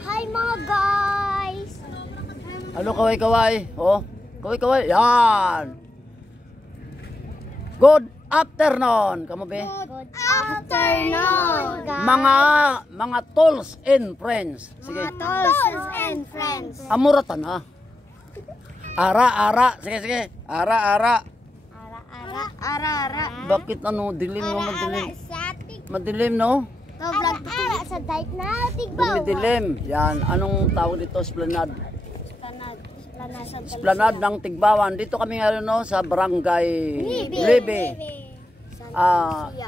Hi mga guys! Ano kaway-kaway? Oh, kaway-kaway. Yan. Good afternoon. Kamu be? Good afternoon, guys! Mga tools and friends. Sige. Mga tools and friends. Amuratan ha. Ara. Sige. Ara. Ara. Bakit ano? Dilim no? Madilim no? Ara sa dike na tigbaw. Dumidilim. Yan. Anong tawag dito? Esplanade. Esplanade ng Tigbawan. Dito kami ngayon no, sa barangay Libe.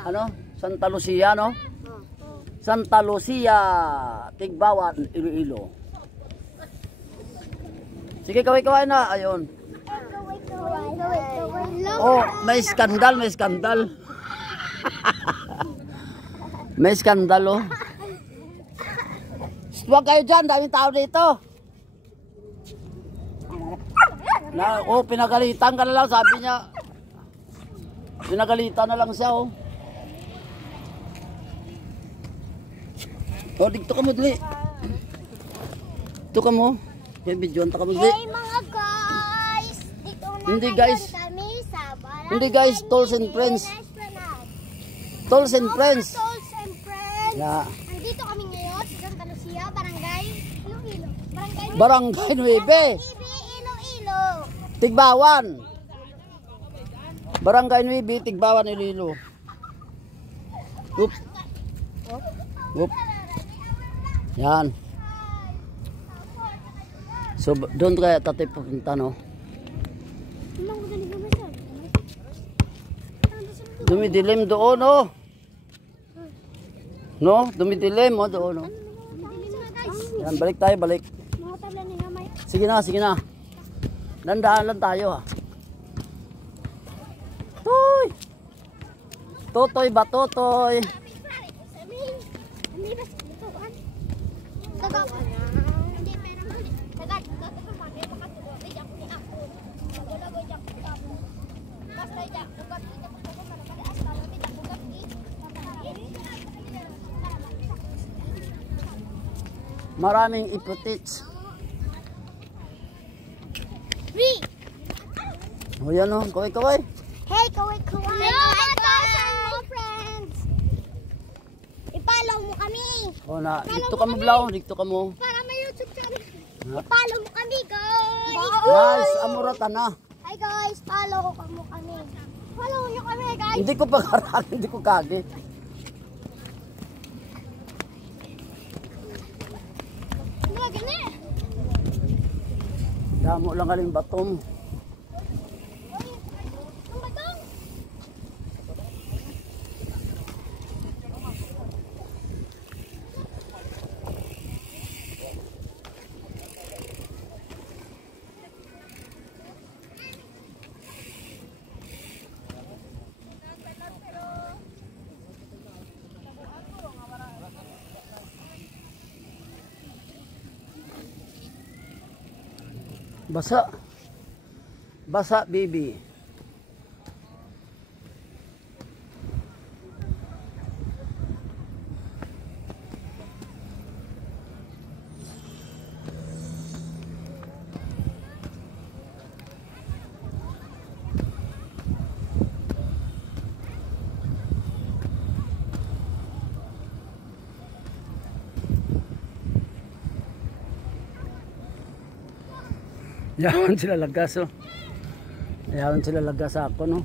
Ano? Santa Lucia no? Santa Lucia, Tigbawan, Iloilo. Sige, kaway-kaway na. Ayun. Oh, may skandal. May skandal oh. Huwag kayo dyan, daming tao dito. Pinagalitan ka na lang, sabi niya. Pinagalitan na lang siya oh. Oh, dito ka mo dali. Dito ka mo. Yan, videoan ta ka mo dali. Hey mga guys! Dito na Hindi guys. kami sa barangay. Hindi guys, tools and friends. Tools and friends. Tools and friends. Yeah. Nandito kami ngayon sa Santa Lucia, barangay Iloilo. Barangay Nueve. Iloilo. Tigbawan. Barangay Nueve, Tigbawan, Iloilo. Oop. Yan. So, doon kaya tatay pupunta, no? Dumidilim doon, no? No? Dumidilim, oh, doon, no? Yan, balik tayo. Sige na. Dandaan lang tayo, ha? Totoy ba, Totoy? Maraming iputits. O yan o, kaway-kaway. Hey, kaway-kaway. Hello, friends. I-follow mo kami. O na, dito ka mo vlog, dito ka mo. Para may YouTube channel. I-follow mo kami, guys. Guys, amuratan na. Hi guys, follow mo kami. Follow nyo kami, guys. Hindi ko pag-aral, hindi ko kagi. Damo lang galing batom. Basa baby. Yaman sila lagas oh. Yaman sila lagas ako no.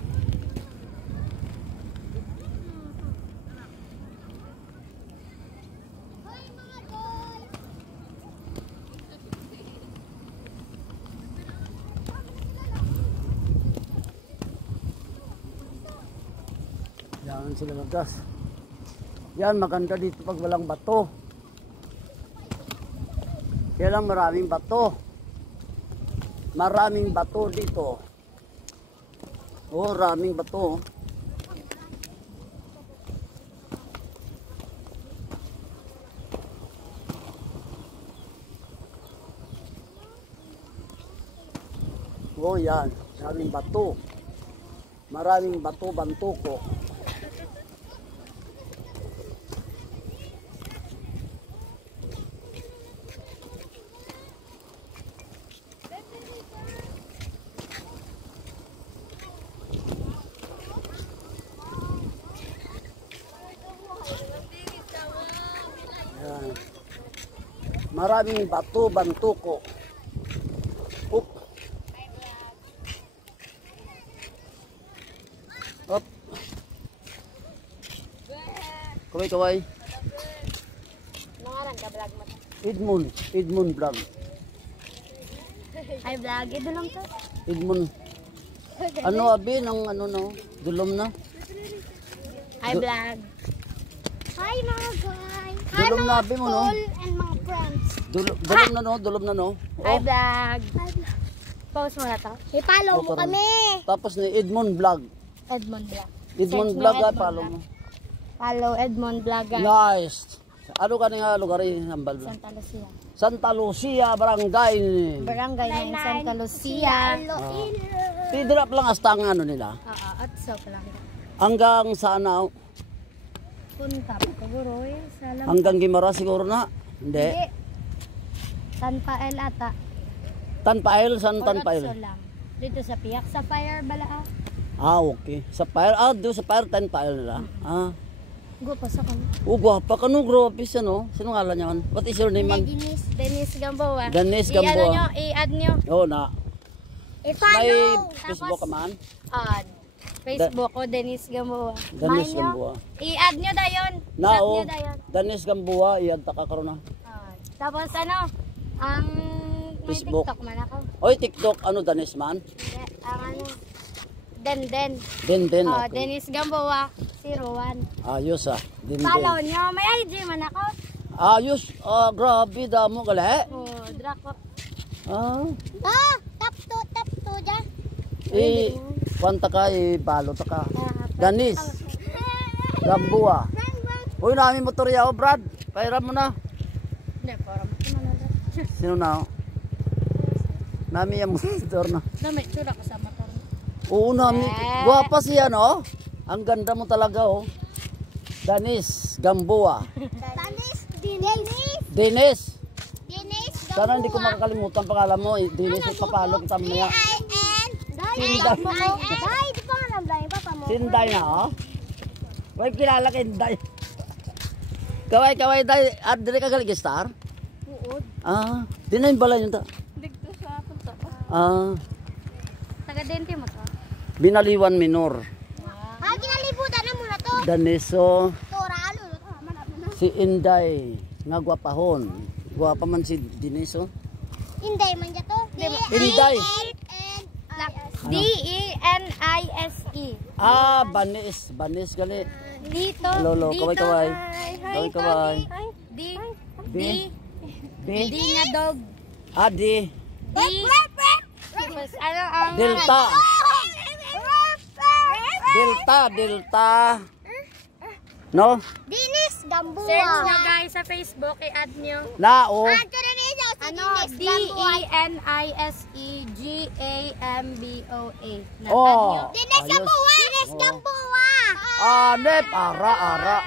Yaman sila lagas. Yan maganda dito pag walang bato. Kaya lang maraming bato. Maraming bato dito. Oh, maraming bato. Oh, yan. Maraming bato. Maraming bato, bantuko. Maraming bato, bantuko. Up. Up. Kaway. Nangalan ka vlog mo. Edmond vlog. Ay vlog, ito lang to. Edmond. Ano abi ng ano no? Dulom na. Hi vlog. Hi mga guys. Dulom na abi mo no? And mga friends. Dulom na no. Hi Oh. vlog. Pause mo na to. I-follow mo Oh, kami. Tapos ni Edmond vlog. Edmond vlog. Edmond Search mo vlog Edmond follow vlog. mo. Follow Edmond vlog. Nice. Ano ka nga lugar hambal? Santa Lucia. Santa Lucia Barangay. Barangay ng Santa Lucia. Pidrap lang hasta ang ano nila. Oo, at so lang. Hanggang sana Punta pa siguro eh. Salam. hanggang Gimara siguro na. Hindi. San Pael ata. Tanpail, San Or Tanpail. Otso lang. Dito sa Piyak, sa Fire Balaa. Okay. Sa Fire, do sa Fire Tanpail nila. Go pa sa kanya. Gwapa ka no, grabe siya no. Sino ngalan niya man? What is your name man? Dennis Gamboa. Dennis I-ano Gamboa. nyo, i-add nyo. Oh, na. May I-follow. Facebook ka man? Add. Facebook ko, Dennis Gamboa. Dennis Mine nyo. Gamboa. I-add nyo dayon. Na I-add oh. nyo dayon. Dennis Gamboa, iyad ka karon na. Tapos ano, ang may Facebook. TikTok man ako. Oy, TikTok, ano Dennis man? Hindi, ang ano, Den. Den, Oh, okay. Dennis Gamboa, 01. Ayos ah. Den. Follow nyo, may IG man ako. Ayos, grabe damo gali. Oh, Draco. Ah, Tap to dyan. kwanta ka, balo ta ka. Dennis Gamboa. Uy, namin motor yaw, Brad. Pairam mo na. Hindi, parang ito. Sino na? Nami yung motor na. Dami, tsura ko sa motor. Oo, nami. Guwapa siya, no? Ang ganda mo talaga, oh. Dennis Gamboa. Dennis. Sana hindi ko makakalimutan pangalan mo. Dennis, ipapalo kita mamaya. Sinday na, oh. May kilala kay Inday. Kaway, day. At dire ka galigistar? Uod. Di na yung bala yun ta. Dito sa punta. Taga-dente mo to? Binaliwan Minor. Kinalibutan na muna to. Daniso. Toralo. Si Inday. Nga gwapahon. Gwapa man si Diniso. Inday man dyan to. Inday. D-E-N-I-S-E. Banis gali. Dito. Lolo, dito. kaway. Hi, Kaway. D. B. B. D nga dog. Di. D. Tapos ano ang... Delta. Delta. No? Dennis Gamboa. Search nyo guys sa Facebook, i-add nyo. Lao. Ano? D-E-N-I-S-E-G-A-M-B-O-A. Oh. Dennis Gamboa! Dennis Gamboa! Nep. Ara.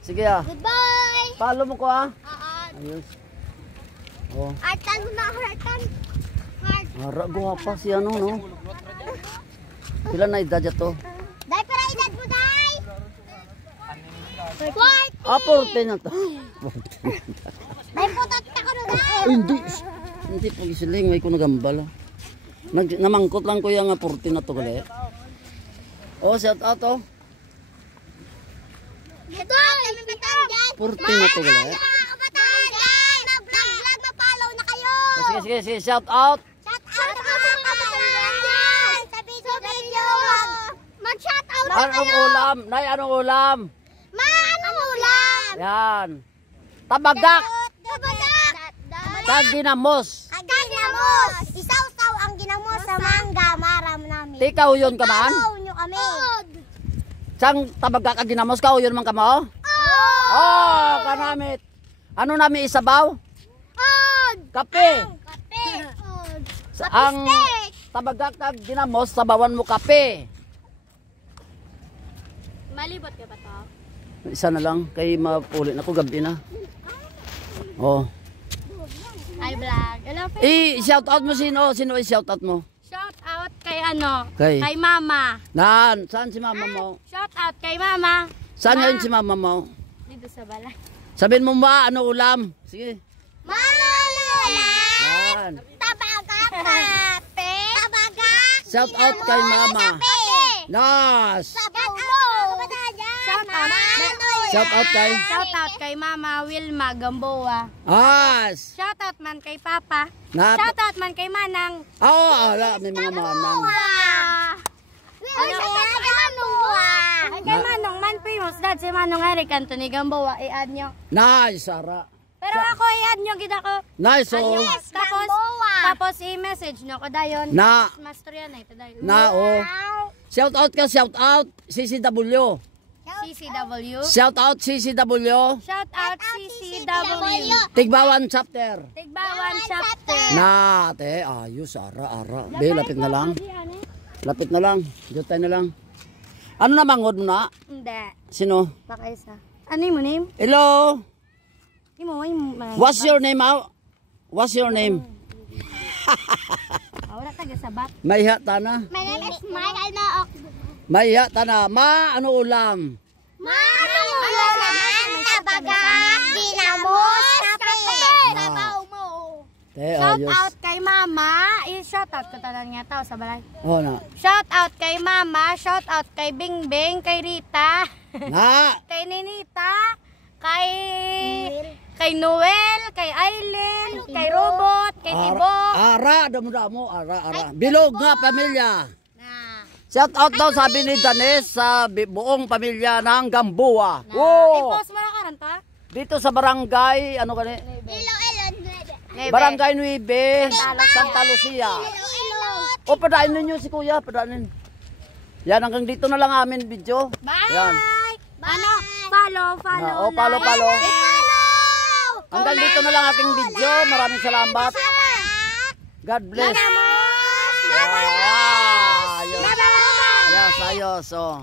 Sige Goodbye! Follow mo ko Ayos. Oh. Artan mo na, Artan. Ara, guwapa si ano, no? Pila na edad to? Dai, para edad mo, Dai! 40! 40 na to. Dai, putot ka ko, Dai! Hindi. Hindi po gisiling. May ko nagambal. Namangkot lang ko yung 40 na to gali. Oh, shout out oh. Ito, may bataan dyan! 40 na to gali. Kabataan dyan! Vlog, mapalaw na kayo! Sige, shout out. Shout out sa mga kabataan dyan! Sa video! Mag-shout out na Anong kayo! ulam? Nay, anong ulam? Anong ulam? Yan. Tabagak. Tabagak! Kaginamos. Ginamos! Isaw-saw ang ginamos sa mangga, maram namin. Tikaw yun ka man? Isaw nyo kami. Sang tabagak kaginamos ka yun man ka mo? Oh, kanamit. Ano namin isabaw? Kape. Kape. Ang tabagak kaginamos, sabawan mo kape. Malibot ka ba to? Isa na lang, kay mapuli na ko gabi na. Oh. Hi vlog. Hello, Shout out mo sino? Sino i-shout out mo? shout out kay ano? Kay Mama. Saan si mama mo? Shout out kay Mama. Saan yun si mama mo? Dito sa balay. Sabihin mo ba ano ulam? Sige. Yan. Tabaga, kape. Tabaga. Shout out kay Mama. Nas. Shout out kay Shoutout kay Mama Wilma Gamboa. As. Shoutout man kay Papa. Nat. Shoutout man kay Manang. Oo, ala, may mga manang. Kay Manong man famous dad si Manong Eric Anthony Gamboa i-add nyo. Nice, Sara. Pero ako i-add nyo gid ako. Nice, oh. Tapos i-message nyo ko dayon. Na. Mastorya na ito dayon. Na, oh. Shout out ka, shout out. CCW. CCW. Shout out CCW. Shout out CCW. Tigbawan chapter. Tigbawan chapter. Na, te, ayos, ara. Be, lapit na lang. Lapit na lang. Jutay na lang. Ano na mangod mo na? Hindi. Sino? Baka isa. Ano yung name? Hello. Imo. What's your name? What's your name? Wala taga sabat. Maiha tana. My name is Mike. Maiha tana. Ma, ano ulam? Tabaga, dinamos, kape. Sabaw mo. Te, Shout ayos. out kay Mama. I-shout out ko tanan nga tao sa balay. Oh, na. Shout out kay Mama. Shout out kay Bingbing, kay Rita, Na. kay Ninita, kay Noel, kay Aileen, kay Robot, kay Tibok. Ara, damo. Ara. Bilog nga pamilya. Shout out daw sabi ni Danes sa buong pamilya ng Gamboa. Wow. I-post mo na karan to. Dito sa barangay, ano kani? Barangay 9, Santa Lucia. O, padain ninyo si Kuya, padainin. Yan, hanggang dito na lang amin video. Bye! Yan. Ano? Follow. O, palo. Follow. Hanggang dito na lang aking video. Maraming salamat. God bless. Yes, ayos. Oh.